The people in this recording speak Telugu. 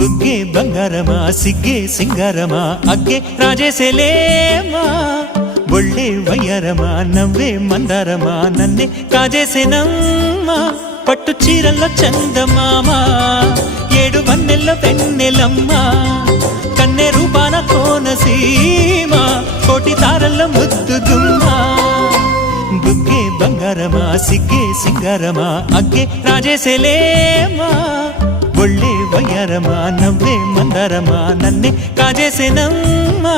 బుగ్గే బంగారమా సిగ్గే సింగారమా అగ్గే రాజేసేలేమా ఒళ్ళే వయ్యారమా నవ్వే మందారమా నన్నే కాజేసేనమ్మా పట్టు చీరల్లో చందమామా ఏడు వన్నెల్లో వెన్నెలమ్మా కన్నె రూపాన కోనసీమ కోటి తారల్లో ముద్దుగుమ్మా బుగ్గే బంగారమా సిగ్గే సింగారమా అగ్గే రాజేసేలేమా ఒళ్ళే వయ్యారమా నవ్వే మందారమా నన్నే కాజేసేనమ్మా